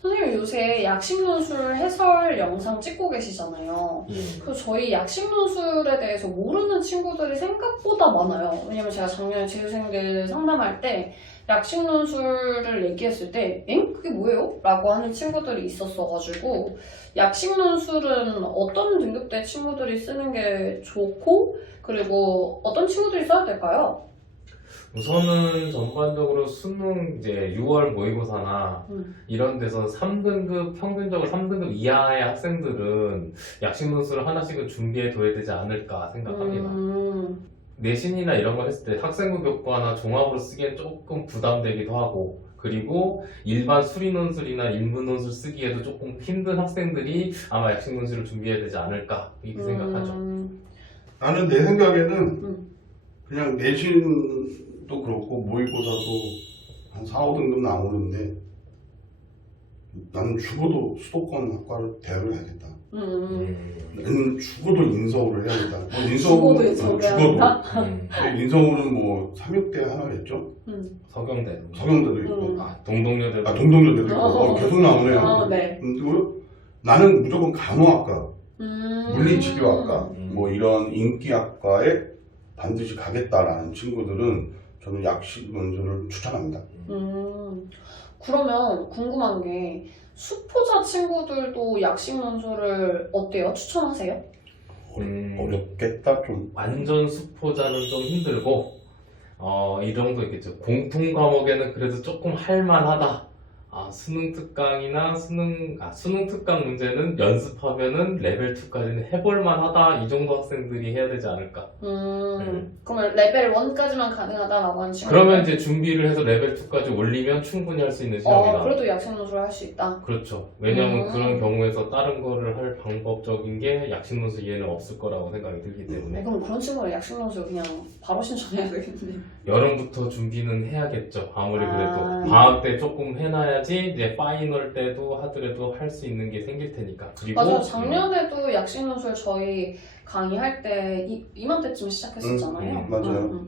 선생님 요새 약식논술 해설 영상 찍고 계시잖아요. 예. 그래서 저희 약식논술에 대해서 모르는 친구들이 생각보다 많아요. 왜냐면 제가 작년에 재수생들 상담할 때 약식논술을 얘기했을 때 엥? 그게 뭐예요? 라고 하는 친구들이 있었어가지고 약식논술은 어떤 등급대 친구들이 쓰는 게 좋고 그리고 어떤 친구들이 써야 될까요? 우선은 전반적으로 수능 이제 6월 모의고사나 이런 데서 3등급, 평균적으로 3등급 이하의 학생들은 약식 논술을 하나씩은 준비해 둬야 되지 않을까 생각합니다. 내신이나 이런 걸 했을 때 학생부 교과나 종합으로 쓰기엔 조금 부담되기도 하고, 그리고 일반 수리 논술이나 인문 논술 쓰기에도 조금 힘든 학생들이 아마 약식 논술을 준비해야 되지 않을까 이렇게 생각하죠. 나는 내 생각에는 그냥 내신도 그렇고 모의고사도 한 4, 5등급 나오는데 나는 죽어도 수도권 학과를 대학을 해야겠다. 나는 죽어도 인서울을 해야겠다. 뭐 죽어도 인서울을 해야겠다? 인서울은 뭐 삼육대 하나겠죠? 서경대도 있고 동동여대도 동동여대도 있고 계속 나오네요. 네. 그리고 나는 무조건 간호학과, 물리치료학과 뭐 이런 인기학과에 반드시 가겠다라는 친구들은 저는 약식 논술을 추천합니다. 그러면 궁금한 게 수포자 친구들도 약식 논술을 어때요? 추천하세요? 어렵겠다 좀. 완전 수포자는 좀 힘들고 이 정도 있겠죠. 공통 과목에는 그래도 조금 할만하다. 수능 특강이나 수능 특강 문제는 연습하면은 레벨 2까지는 해볼만하다. 이 정도 학생들이 해야 되지 않을까. 그러면 레벨 1까지만 가능하다라고 하는 친구. 그러면 이제 준비를 해서 레벨 2까지 올리면 충분히 할 수 있는 시험이다. 그래도 약식 논술을 할 수 있다. 그렇죠. 왜냐면 그런 경우에서 다른 거를 할 방법적인 게 약식 논술 이해는 없을 거라고 생각이 들기 때문에. 그럼 그런 친구는 약식 논술 그냥 바로 신청해야 되겠네. 여름부터 준비는 해야겠죠. 아무리 그래도 방학 때 조금 해놔야지 이제 파이널 때도 하더라도 할 수 있는 게 생길 테니까. 그리고 맞아요. 작년에도 약식 논술 저희 강의할 때 이맘때쯤 시작했었잖아요. 맞아요.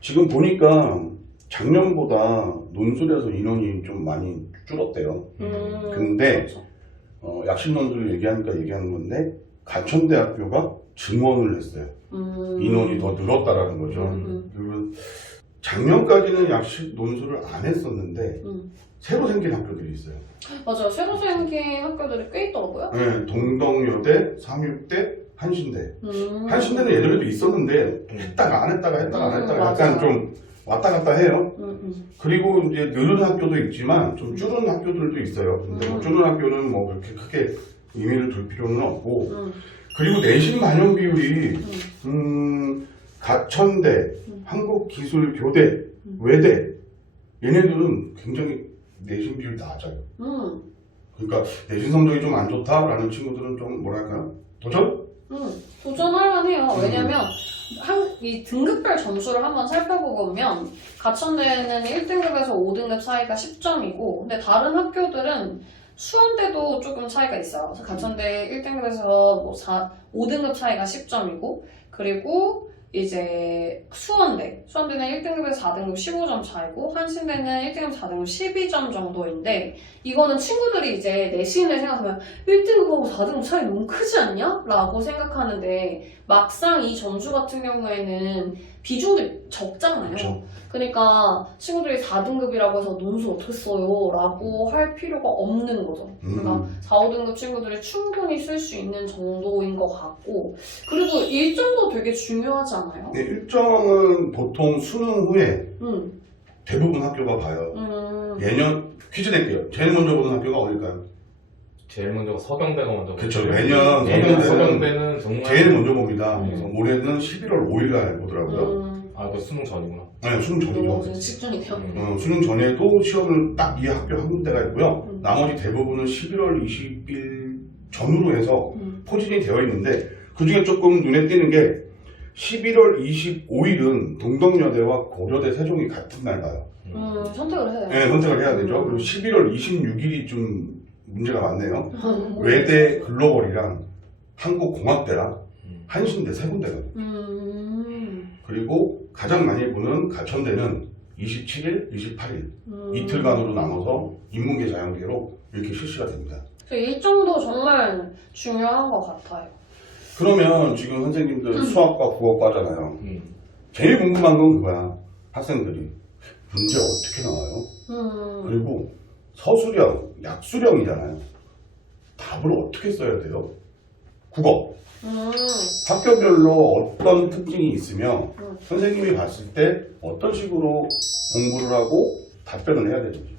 지금 보니까 작년보다 논술에서 인원이 좀 많이 줄었대요. 근데 그렇죠. 약식 논술 얘기하니까 얘기하는 건데 가천대학교가 증원을 했어요. 인원이 더 늘었다라는 거죠. 그리고 작년까지는 약식 논술을 안 했었는데 새로 생긴 학교들이 있어요. 맞아요. 새로 생긴 학교들이 꽤 있더라고요. 네, 동덕여대, 삼육대, 한신대. 한신대는 예전에도 있었는데 했다가 안 했다가 안 했다가 약간 맞아요. 좀 왔다 갔다 해요. 그리고 이제 늘은 학교도 있지만 좀 줄은 학교들도 있어요. 근데 뭐 줄은 학교는 뭐 그렇게 크게 의미를 둘 필요는 없고. 그리고 내신 반영 비율이 가천대, 한국기술교대, 외대 얘네들은 굉장히 내신 비율이 낮아요. 그러니까 내신 성적이 좀 안 좋다라는 친구들은 좀 뭐랄까 도전? 도전할 만해요. 왜냐면 이 등급별 점수를 한번 살펴보면 가천대는 1등급에서 5등급 사이가 10점이고 근데 다른 학교들은 수원대도 조금 차이가 있어요. 그래서 가천대 1등급에서 5등급 차이가 10점이고 그리고 이제 수원대는 1등급에서 4등급 15점 차이고 한신대는 1등급 4등급 12점 정도인데 이거는 친구들이 이제 내신을 생각하면 1등급하고 4등급 차이 너무 크지 않냐? 라고 생각하는데 막상 이 점수 같은 경우에는 비중들이 적잖아요. 그렇죠. 그러니까 친구들이 4등급이라고 해서 논술 어떻게 써요? 라고 할 필요가 없는 거죠. 그러니까 4, 5등급 친구들이 충분히 쓸 수 있는 정도인 것 같고 그리고 일정도 되게 중요하지 않아요? 네, 일정은 보통 수능 후에 대부분 학교가 봐요. 매년 퀴즈 낼게요. 제일 먼저 보는 학교가 어딜까요? 제일 먼저가 서경대가 먼저. 그렇죠. 매년 서경대는 정말 제일 먼저 봅니다. 그래서 올해는 11월 5일날 보더라고요. 그 수능 전이구나. 네, 수능 전이죠. 지금 직전이네요. 수능 전에도 시험을 딱 이 학교 한 군데가 있고요. 나머지 대부분은 11월 20일 전후로 해서 포진이 되어 있는데 그 중에 조금 눈에 띄는 게 11월 25일은 동덕여대와 고려대 세종이 같은 날 봐요. 선택을 해야 돼요. 네, 선택을 해야 되죠. 그리고 11월 26일이 좀 문제가 많네요. 외대 글로벌이랑 한국공학대랑 한신대 세 군데가. 그리고 가장 많이 보는 가천대는 27일, 28일. 이틀간으로 나눠서 인문계, 자연계로 이렇게 실시가 됩니다. 일정도 정말 중요한 것 같아요. 그러면 지금 선생님들 수학과 국어과잖아요. 제일 궁금한 건 그거야. 학생들이 문제 어떻게 나와요? 그리고 서술형, 약술형이잖아요. 답을 어떻게 써야 돼요? 국어. 학교별로 어떤 특징이 있으며 선생님이 봤을 때 어떤 식으로 공부를 하고 답변을 해야 되는지.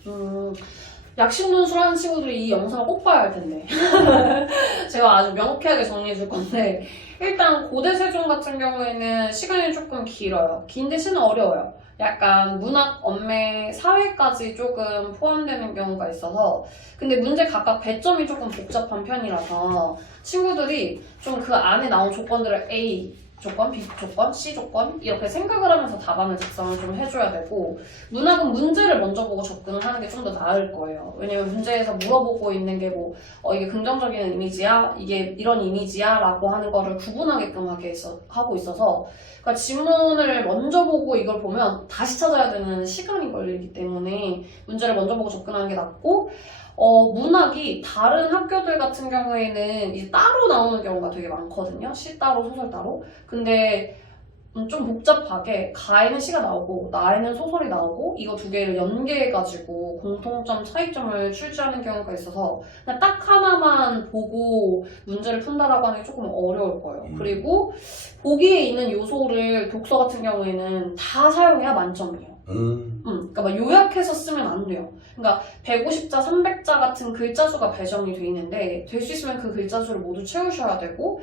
약식논술하는 친구들이 이 영상을 꼭 봐야 할 텐데 제가 아주 명쾌하게 정리해 줄 건데, 일단 고대 세종 같은 경우에는 시간이 조금 길어요. 긴 대신 어려워요. 약간 문학, 언매, 사회까지 조금 포함되는 경우가 있어서, 근데 문제 각각 배점이 조금 복잡한 편이라서 친구들이 좀 그 안에 나온 조건들을 A 조건, B 조건, C 조건 이렇게 생각을 하면서 답안을 작성을 좀 해줘야 되고, 문학은 문제를 먼저 보고 접근을 하는 게 좀 더 나을 거예요. 왜냐면 문제에서 물어보고 있는 게 뭐 이게 긍정적인 이미지야? 이게 이런 이미지야? 라고 하는 거를 구분하게끔 하고 있어서, 그러니까 지문을 먼저 보고 이걸 보면 다시 찾아야 되는 시간이 걸리기 때문에 문제를 먼저 보고 접근하는 게 낫고, 문학이 다른 학교들 같은 경우에는 이제 따로 나오는 경우가 되게 많거든요. 시 따로, 소설 따로. 근데 좀 복잡하게 가에는 시가 나오고 나에는 소설이 나오고 이거 두 개를 연계해가지고 공통점, 차이점을 출제하는 경우가 있어서 그냥 딱 하나만 보고 문제를 푼다라고 하는 게 조금 어려울 거예요. 그리고 보기에 있는 요소를 독서 같은 경우에는 다 사용해야 만점이에요. 그러니까 막 요약해서 쓰면 안 돼요. 그러니까 150자, 300자 같은 글자 수가 배정이 돼 있는데, 될 수 있으면 그 글자 수를 모두 채우셔야 되고,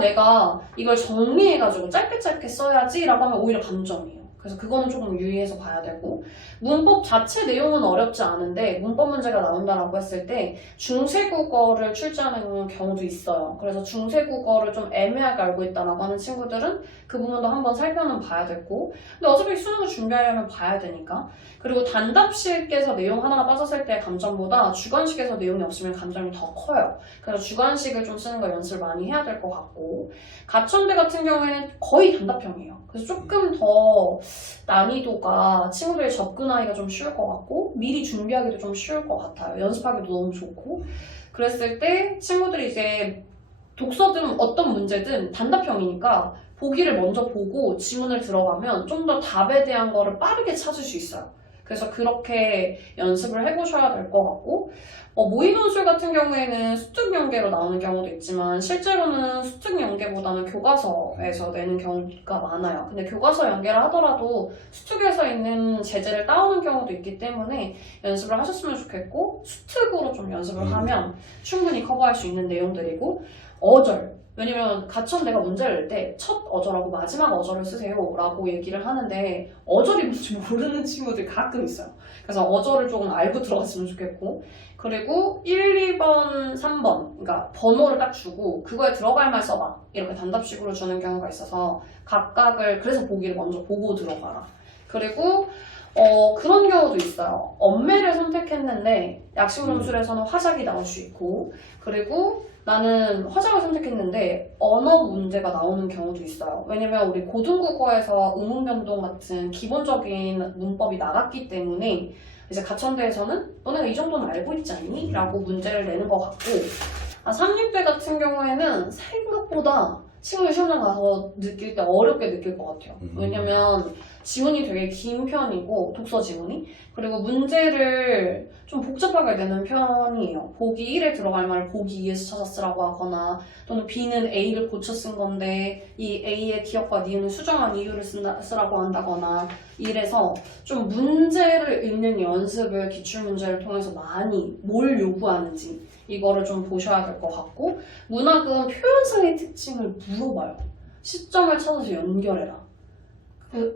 내가 이걸 정리해가지고 짧게 써야지 라고 하면 오히려 감점이에요. 그래서 그거는 조금 유의해서 봐야 되고, 문법 자체 내용은 어렵지 않은데 문법 문제가 나온다라고 했을 때 중세국어를 출제하는 경우도 있어요. 그래서 중세국어를 좀 애매하게 알고 있다라고 하는 친구들은 그 부분도 한번 살펴는 봐야 되고, 근데 어차피 수능을 준비하려면 봐야 되니까. 그리고 단답식에서 내용 하나가 빠졌을 때의 감점보다 주관식에서 내용이 없으면 감점이 더 커요. 그래서 주관식을 좀 쓰는 거 연습을 많이 해야 될 것 같고, 가천대 같은 경우에는 거의 단답형이에요. 그래서 조금 더 난이도가 친구들이 접근하기가 좀 쉬울 것 같고, 미리 준비하기도 좀 쉬울 것 같아요. 연습하기도 너무 좋고. 그랬을 때 친구들이 이제 독서든 어떤 문제든 단답형이니까 보기를 먼저 보고 지문을 들어가면 좀 더 답에 대한 거를 빠르게 찾을 수 있어요. 그래서 그렇게 연습을 해보셔야 될 것 같고, 모의논술 같은 경우에는 수특 연계로 나오는 경우도 있지만 실제로는 수특 연계보다는 교과서에서 내는 경우가 많아요. 근데 교과서 연계를 하더라도 수특에서 있는 제재를 따오는 경우도 있기 때문에 연습을 하셨으면 좋겠고, 수특으로 좀 연습을 하면 충분히 커버할 수 있는 내용들이고, 어절. 왜냐면 가천대가 문제를 낼 때 첫 어절하고 마지막 어절을 쓰세요 라고 얘기를 하는데 어절이 뭔지 모르는 친구들이 가끔 있어요. 그래서 어절을 조금 알고 들어갔으면 좋겠고, 그리고 1, 2번, 3번 그러니까 번호를 딱 주고 그거에 들어갈 말 써봐 이렇게 단답식으로 주는 경우가 있어서 각각을, 그래서 보기를 먼저 보고 들어가라. 그리고 그런 경우도 있어요. 언매를 선택했는데 약식논술에서는 화작이 나올 수 있고, 그리고 나는 화작을 선택했는데 언어 문제가 나오는 경우도 있어요. 왜냐면 우리 고등국어에서 의문변동 같은 기본적인 문법이 나갔기 때문에 이제 가천대에서는 너네가 이 정도는 알고 있지 않니? 라고 문제를 내는 것 같고, 3, 6대 같은 경우에는 생각보다 친구들 시험장 가서 느낄 때 어렵게 느낄 것 같아요. 왜냐면 지문이 되게 긴 편이고, 독서 지문이. 그리고 문제를 좀 복잡하게 내는 편이에요. 보기 1에 들어갈 말을 보기 2에서 찾아 쓰라고 하거나, 또는 B는 A를 고쳐 쓴 건데 이 A의 기억과 니은을 수정한 이유를 쓰라고 한다거나, 이래서 좀 문제를 읽는 연습을 기출문제를 통해서 많이 뭘 요구하는지 이거를 좀 보셔야 될 것 같고, 문학은 표현상의 특징을 물어봐요. 시점을 찾아서 연결해라.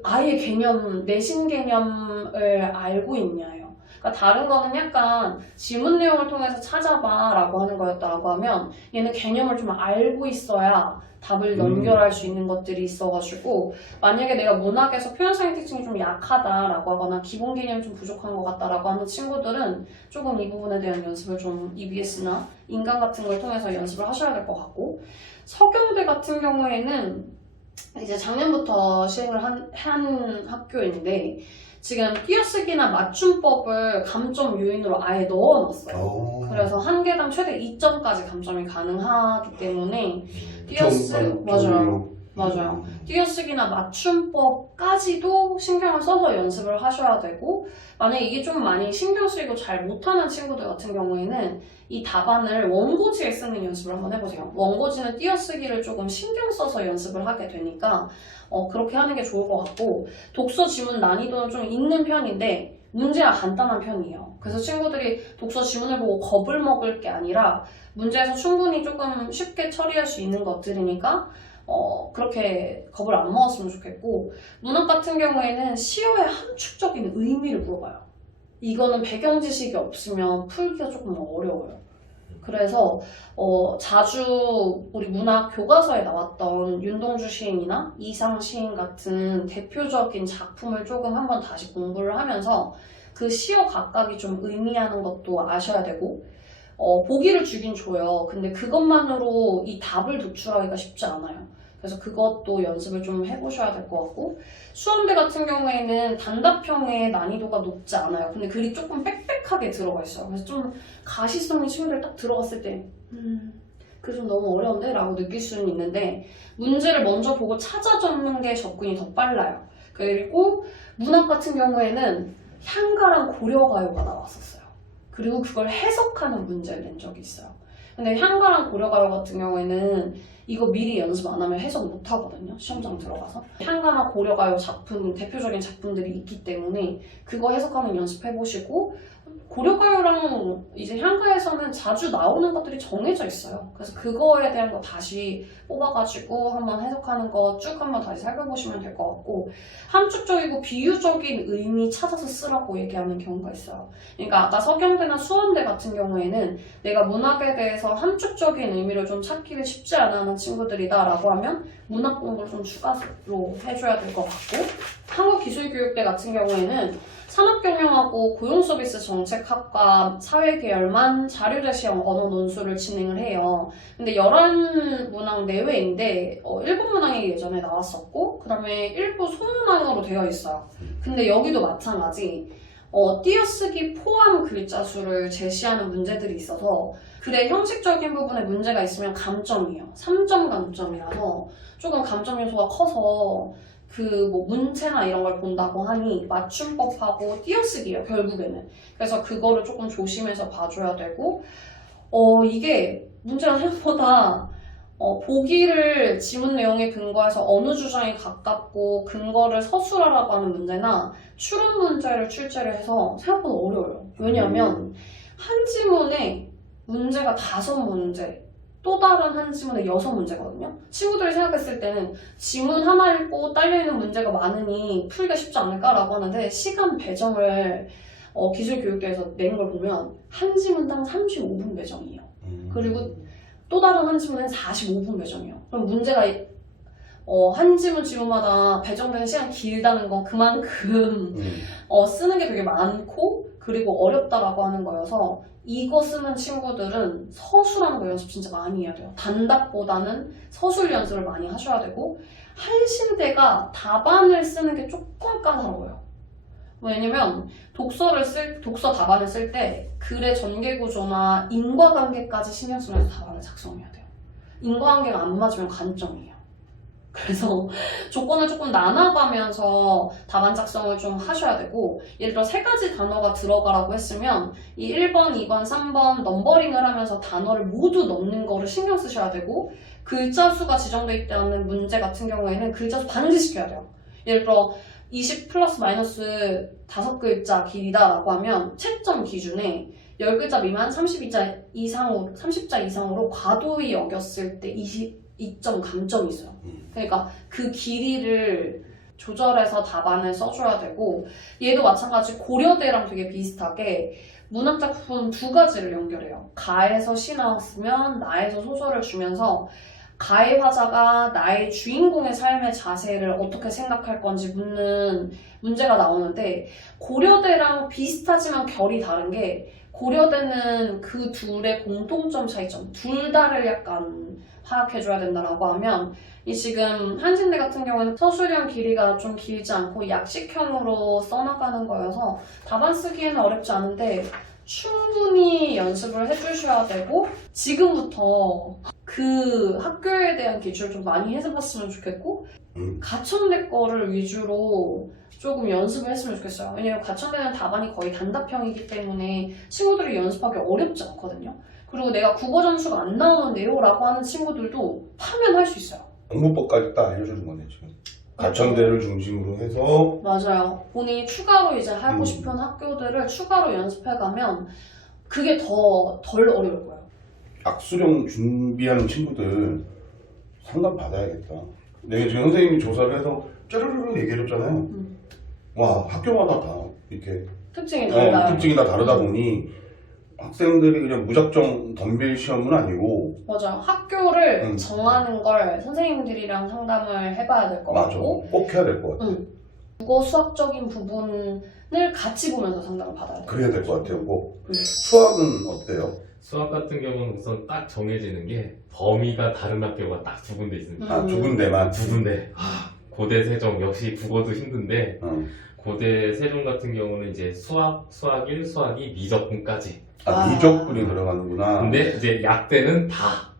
아예 개념, 내신 개념을 알고 있냐요. 그러니까 다른 거는 약간 지문 내용을 통해서 찾아봐 라고 하는 거였다고 하면, 얘는 개념을 좀 알고 있어야 답을 연결할 수 있는 것들이 있어가지고, 만약에 내가 문학에서 표현상의 특징이 좀 약하다라고 하거나 기본 개념이 좀 부족한 것 같다라고 하는 친구들은 조금 이 부분에 대한 연습을 좀 EBS나 인강 같은 걸 통해서 연습을 하셔야 될 것 같고, 서경대 같은 경우에는 이제 작년부터 시행을 한 학교인데, 지금 띄어쓰기나 맞춤법을 감점 요인으로 아예 넣어놨어요. 그래서 한 개당 최대 2점까지 감점이 가능하기 때문에 맞아요. 띄어쓰기나 맞춤법까지도 신경을 써서 연습을 하셔야 되고, 만약에 이게 좀 많이 신경 쓰이고 잘 못하는 친구들 같은 경우에는 이 답안을 원고지에 쓰는 연습을 한번 해보세요. 원고지는 띄어쓰기를 조금 신경 써서 연습을 하게 되니까 그렇게 하는 게 좋을 것 같고, 독서 지문 난이도는 좀 있는 편인데 문제가 간단한 편이에요. 그래서 친구들이 독서 지문을 보고 겁을 먹을 게 아니라 문제에서 충분히 조금 쉽게 처리할 수 있는 것들이니까 그렇게 겁을 안 먹었으면 좋겠고, 문학 같은 경우에는 시어의 함축적인 의미를 물어봐요. 이거는 배경 지식이 없으면 풀기가 조금 어려워요. 그래서 자주 우리 문학 교과서에 나왔던 윤동주 시인이나 이상 시인 같은 대표적인 작품을 조금 한번 다시 공부를 하면서 그 시어 각각이 좀 의미하는 것도 아셔야 되고, 보기를 주긴 줘요. 근데 그것만으로 이 답을 도출하기가 쉽지 않아요. 그래서 그것도 연습을 좀 해보셔야 될 것 같고, 수험대 같은 경우에는 단답형의 난이도가 높지 않아요. 근데 글이 조금 빽빽하게 들어가 있어요. 그래서 좀 가시성이 친구들 딱 들어갔을 때 그게 좀 너무 어려운데? 라고 느낄 수는 있는데, 문제를 먼저 보고 찾아 적는 게 접근이 더 빨라요. 그리고 문학 같은 경우에는 향가랑 고려가요가 나왔었어요. 그리고 그걸 해석하는 문제를 낸 적이 있어요. 근데 향가랑 고려가요 같은 경우에는 이거 미리 연습 안 하면 해석 못 하거든요. 시험장 들어가서. 향가나 고려가요 작품, 대표적인 작품들이 있기 때문에 그거 해석하는 연습해보시고, 고려가요랑 이제 향가에서는 자주 나오는 것들이 정해져 있어요. 그래서 그거에 대한 거 다시 뽑아가지고 한번 해석하는 거 쭉 한번 다시 살펴보시면 될 것 같고, 함축적이고 비유적인 의미 찾아서 쓰라고 얘기하는 경우가 있어요. 그러니까 아까 서경대나 수원대 같은 경우에는 내가 문학에 대해서 함축적인 의미를 좀 찾기를 쉽지 않아 하는 친구들이다 라고 하면 문학 공부를 좀 추가로 해줘야 될 것 같고, 한국기술교육대 같은 경우에는 산업경영하고 고용서비스 정책학과 사회계열만 자료제 시험 언어 논술을 진행을 해요. 근데 11문항 내외인데 일본 문항이 예전에 나왔었고, 그 다음에 일부 소문항으로 되어 있어요. 근데 여기도 마찬가지 띄어쓰기 포함 글자 수를 제시하는 문제들이 있어서 글의 형식적인 부분에 문제가 있으면 감점이에요. 3점 감점이라서 조금 감점 요소가 커서 뭐 문체나 이런 걸 본다고 하니 맞춤법하고 띄어쓰기예요, 결국에는. 그래서 그거를 조금 조심해서 봐줘야 되고, 이게 문제가 생각보다 보기를 지문 내용에 근거해서 어느 주장이 가깝고 근거를 서술하라고 하는 문제나 추론 문제를 출제를 해서 생각보다 어려워요. 왜냐하면 한 지문에 문제가 5문제, 또 다른 한 지문에 6문제거든요. 친구들이 생각했을 때는 지문 하나 읽고 딸려있는 문제가 많으니 풀기가 쉽지 않을까라고 하는데, 시간 배정을 기술교육대에서 낸 걸 보면 한 지문당 35분 배정이에요. 그리고 또 다른 한 지문은 45분 배정이에요. 그럼 문제가 한 지문마다 배정되는 시간이 길다는 건 그만큼 쓰는 게 되게 많고 그리고 어렵다라고 하는 거여서, 이거 쓰는 친구들은 서술하는 거 연습 진짜 많이 해야 돼요. 단답보다는 서술 연습을 많이 하셔야 되고, 한신대가 답안을 쓰는 게 조금 까다로워요. 왜냐면 독서 답안을 쓸 때 글의 전개구조나 인과관계까지 신경 쓰면서 답안을 작성해야 돼요. 인과관계가 안 맞으면 관점이에요. 그래서 조건을 조금 나눠가면서 답안 작성을 좀 하셔야 되고, 예를 들어 3가지 단어가 들어가라고 했으면 이 1번, 2번, 3번 넘버링을 하면서 단어를 모두 넣는 거를 신경 쓰셔야 되고, 글자 수가 지정되어 있다는 문제 같은 경우에는 글자 수 반드시 지켜야 돼요. 예를 들어 20 플러스 마이너스 5글자 길이다 라고 하면 채점 기준에 10글자 미만 30자 이상으로 과도히 여겼을 때 2점 감점이 있어요. 그러니까 그 길이를 조절해서 답안을 써줘야 되고, 얘도 마찬가지 고려대랑 되게 비슷하게 문학작품 2가지를 연결해요. 가에서 시 나왔으면 나에서 소설을 주면서 가의 화자가 나의 주인공의 삶의 자세를 어떻게 생각할 건지 묻는 문제가 나오는데, 고려대랑 비슷하지만 결이 다른 게, 고려되는 그 둘의 공통점 차이점, 둘 다를 약간 파악해줘야 된다라고 하면 이 지금 한신대 같은 경우는 서술형 길이가 좀 길지 않고 약식형으로 써나가는 거여서 답안 쓰기에는 어렵지 않은데 충분히 연습을 해주셔야 되고 지금부터 그 학교에 대한 기출을 좀 많이 해봤으면 좋겠고 가천대 거를 위주로 조금 연습을 했으면 좋겠어요. 왜냐면 가천대는 답안이 거의 단답형이기 때문에 친구들이 연습하기 어렵지 않거든요. 그리고 내가 국어 점수가 안 나오는데요 라고 하는 친구들도 파면할 수 있어요. 공부법까지 딱 알려주는 거네 지금. 가천대를 중심으로 해서 맞아요. 본인이 추가로 이제 하고 싶은 학교들을 추가로 연습해가면 그게 덜 어려울 거예요. 악수령 준비하는 친구들 상담 받아야겠다. 내가 지금 선생님이 조사를 해서 짜르르르 얘기해줬잖아요. 와 학교마다 다 이렇게 특징이 달라요. 특징이 다 다르다 보니 학생들이 그냥 무작정 덤빌 시험은 아니고 맞아요. 학교를 정하는 걸 선생님들이랑 상담을 해봐야 될 것 맞아. 같고 꼭 해야 될 것 같아. 국어 수학적인 부분을 같이 보면서 상담을 받아야 돼요. 그래야 될 것 같아요. 꼭. 수학은 어때요? 수학 같은 경우는 우선 딱 정해지는 게 범위가 다른 학교가 딱 두 군데 있습니다. 아, 두 군데만. 두 군데. 고대 세종 역시 국어도 힘든데 고대 세종 같은 경우는 이제 수학 1, 수학 2, 미적분까지. 미적분이 들어가는구나. 근데 이제 약대는 다.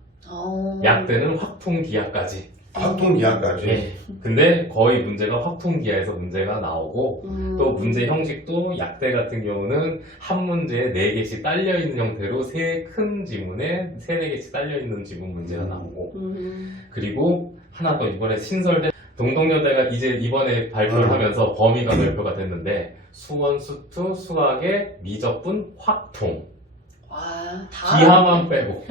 약대는 확통기하까지. 확통기하까지. 네. 근데 거의 문제가 확통기하에서 문제가 나오고 또 문제 형식도 약대 같은 경우는 한 문제에 4개씩 딸려있는 형태로 세 큰 지문에 4개씩 딸려있는 지문 문제가 나오고 그리고 하나 더 이번에 신설된 동덕여대가 이제 이번에 발표를 하면서 범위가 발표가 됐는데 수원, 수투, 수학의 미적분, 확통 기하만 빼고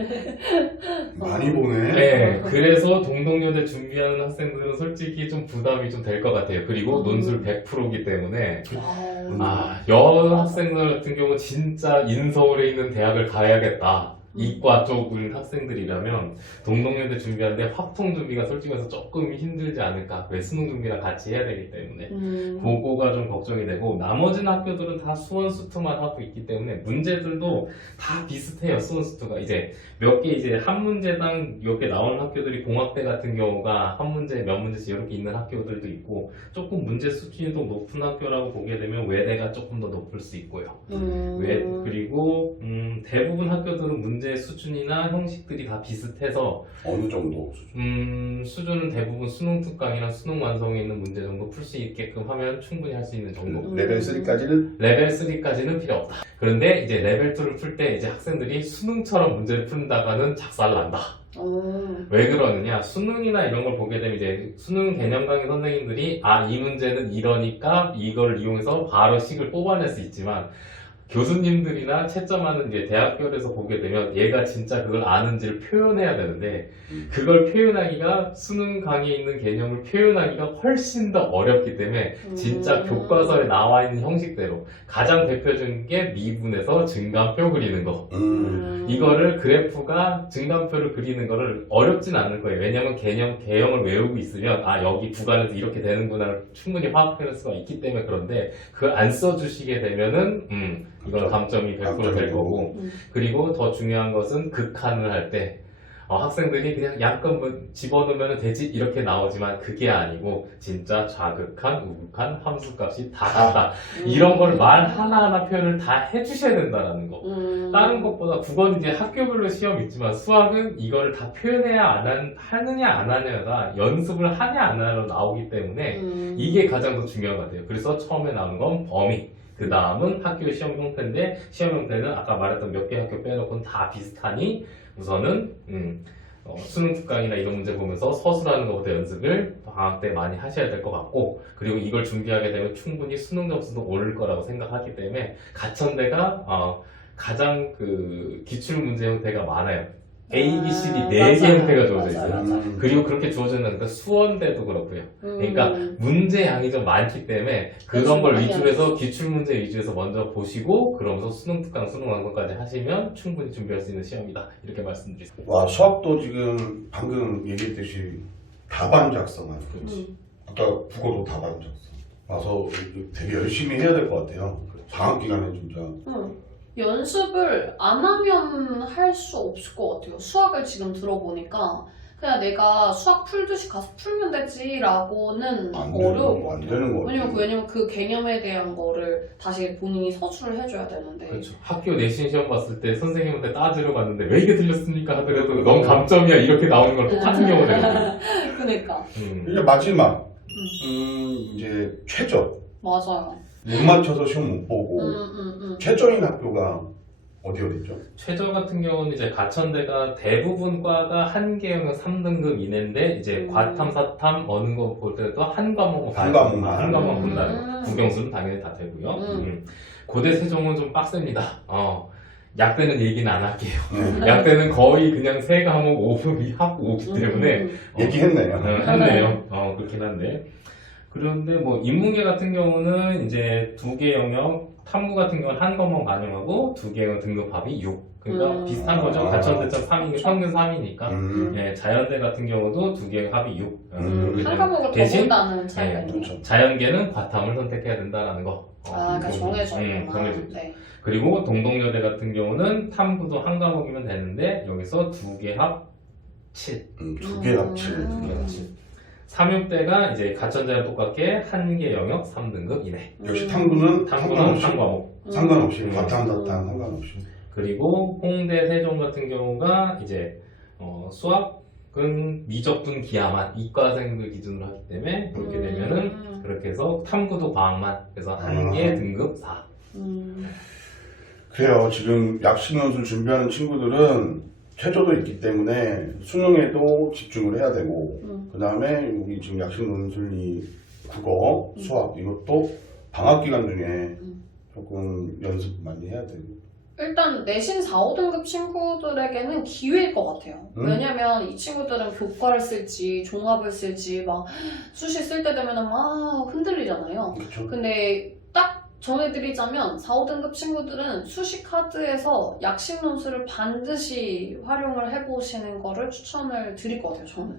많이 보네. 네, 그래서 동덕여대 준비하는 학생들은 솔직히 좀 부담이 좀 될 것 같아요. 그리고 논술 100%이기 때문에 여학생들 같은 경우 진짜 인서울에 있는 대학을 가야겠다. 이과 쪽을 학생들이라면 동덕여대 준비하는데 확통 준비가 솔직히 해서 조금 힘들지 않을까. 왜 수능 준비랑 같이 해야 되기 때문에 그거가 좀 걱정이 되고 나머지는 학교들은 다 수원 수투만 하고 있기 때문에 문제들도 다 비슷해요. 수원 수투가 이제 몇 개 이제 한 문제당 이렇게 나오는 학교들이 공학대 같은 경우가 한 문제 몇 문제씩 이렇게 있는 학교들도 있고 조금 문제 수준이 더 높은 학교라고 보게 되면 외대가 조금 더 높을 수 있고요. 그리고 대부분 학교들은 문제 수준이나 형식들이 다 비슷해서 어느 정도 수준? 수준은 대부분 수능 특강이나 수능 완성에 있는 문제 정도 풀 수 있게끔 하면 충분히 할 수 있는 정도. 레벨 3까지는? 레벨 3까지는 필요 없다. 그런데 이제 레벨 2를 풀 때 이제 학생들이 수능처럼 문제를 푼다가는 작살난다. 왜 그러느냐? 수능이나 이런 걸 보게 되면 이제 수능 개념 강의 선생님들이 이 문제는 이러니까 이걸 이용해서 바로 식을 뽑아낼 수 있지만 교수님들이나 채점하는 이제 대학교에서 보게 되면 얘가 진짜 그걸 아는지를 표현해야 되는데 그걸 표현하기가 수능 강의에 있는 개념을 표현하기가 훨씬 더 어렵기 때문에 진짜 교과서에 나와 있는 형식대로 가장 대표적인 게 미분에서 증감표 그리는 거 이거를 그래프가 증감표를 그리는 거를 어렵진 않을 거예요. 왜냐면 개념을 외우고 있으면 여기 구간에서 이렇게 되는구나를 충분히 파악할 수가 있기 때문에 그런데 그걸 안 써주시게 되면은 이건 감점이 100% 될 거고 그리고 더 중요한 것은 극한을 할 때 학생들이 그냥 약간 집어넣으면 되지 이렇게 나오지만 그게 아니고 진짜 좌극한, 우극한, 함수값이 다 같다 이런 걸 말 하나하나 표현을 다 해주셔야 된다는 거 다른 것보다 국어는 이제 학교별로 시험이 있지만 수학은 이거를 다 표현해야 하느냐 안 하느냐가 연습을 하냐 안 하냐로 나오기 때문에 이게 가장 더 중요한 것 같아요. 그래서 처음에 나오는 건 범위 그 다음은 학교 시험 형태인데 시험 형태는 아까 말했던 몇 개 학교 빼놓고는 다 비슷하니 우선은 수능 특강이나 이런 문제 보면서 서술하는 것부터 연습을 방학 때 많이 하셔야 될 것 같고 그리고 이걸 준비하게 되면 충분히 수능 점수도 오를 거라고 생각하기 때문에 가천대가 가장 그 기출 문제 형태가 많아요. A, B, C, D 4개 형태가 주어져 있어요. 그리고 그렇게 주어졌는데 수원대도 그렇고요. 그러니까 문제 양이 좀 많기 때문에 그런 걸 위주로 해서 기출문제 위주에서 먼저 보시고 그러면서 수능 특강, 수능 완성까지 하시면 충분히 준비할 수 있는 시험이다. 이렇게 말씀드리겠습니다. 와 수학도 지금 방금 얘기했듯이 답안 작성하는 거지. 아까 국어도 답안 작성. 와서 되게 열심히 해야 될 것 같아요. 방학 기간에 진짜 연습을 안 하면 할 수 없을 것 같아요. 수학을 지금 들어보니까 그냥 내가 수학 풀듯이 가서 풀면 되지라고는 어려울 것 안 같아요. 되는 거 왜냐면 그 개념에 대한 거를 다시 본인이 서술을 해줘야 되는데. 그렇죠. 학교 내신 시험 봤을 때 선생님한테 따지러 갔는데 왜 이게 틀렸습니까 하더라도 넌 감점이야 이렇게 나오는 걸 똑같은 경우 되거든요. 그러니까 이제 마지막 이제 최저 맞아요. 못 맞춰서 시험 못 보고 최저인 학교가 어디였죠? 최저 같은 경우는 이제 가천대가 대부분 과가 한 개형은 3등급 이내인데 이제 과탐, 사탐 어느 거 볼 때도 한 과목 한 과목만. 한 과목 본다는 거. 국영수는 당연히 다 되고요. 고대 세종은 좀 빡셉니다. 약대는 얘기는 안 할게요. 약대는 거의 그냥 세 과목 5급 합오기 때문에 얘기했네요. 했네요. 그렇긴 한데. 그런데 뭐 인문계 같은 경우는 이제 두 개 영역, 탐구 같은 경우는 한 과목 반영하고 두 개 영역 등급합이 6. 그러니까 비슷한 거죠. 가천대점 3이 평균 3이니까. 예, 자연대 같은 경우도 두 개 합이 6. 한 과목을 더 대신 본다는 차이가 있네요. 그렇죠. 자연계는 과탐을 선택해야 된다라는 거. 그러니까 정해져요. 정해져. 네. 그리고 동덕여대 같은 경우는 탐구도 한 과목이면 되는데 여기서 두 개 합 7. 두 개 합치는 두 개 합 7. 삼육대가 이제 가천대랑 똑같게 한 개 영역 3등급 이내. 역시 탐구는 탐구는 한 과목. 상관없이 과탐, 사탐 상관없이. 그리고 홍대, 세종 같은 경우가 이제 수학은 미적분 기하만 이과생들 기준으로 하기 때문에 그렇게 되면은 그렇게 해서 탐구도 과학만 그래서 한 개 등급 4. 그래요. 지금 약식논술 준비하는 친구들은 최저도 있기 때문에 수능에도 집중을 해야 되고 그 다음에 우리 지금 약식논술 이 국어, 수학 이것도 방학 기간 중에 조금 연습 많이 해야 되고 일단 내신 4, 5등급 친구들에게는 기회일 것 같아요. 왜냐면 이 친구들은 교과를 쓸지 종합을 쓸지 막 수시 쓸 때 되면 막 흔들리잖아요. 그렇죠. 근데 딱 전해드리자면 4, 5등급 친구들은 수시 카드에서 약식 논술을 반드시 활용을 해보시는 거를 추천을 드릴 것 같아요. 저는.